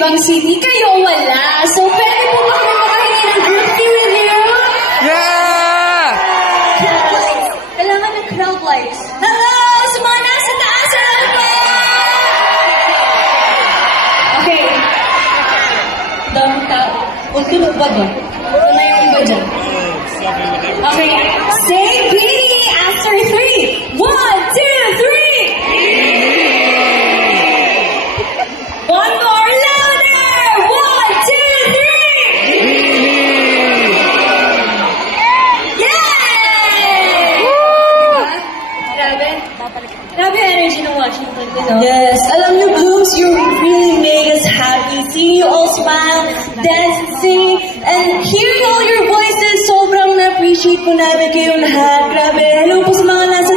ibang city, kayo wala. So, pwede po ba kami makahingi ng group fee with you? Yeah! Kailangan ng crowd lights. Hello! Sa mga nasa taas, hello po! Okay. O, tunog ba doon? Tumayo ba dyan? Okay. Say Beanie after 3. 1, 2, 3! One more louder! 1, 2, 3! Yay! Grabe energy ng Washington din, no? Yes, alam niyo, Blooms, you really make us happy. Seeing you all smile, dance, sing, and hearing all your voices, sobrang na-appreciate po namin kayong lahat. Grabe, hello po sa mga nasa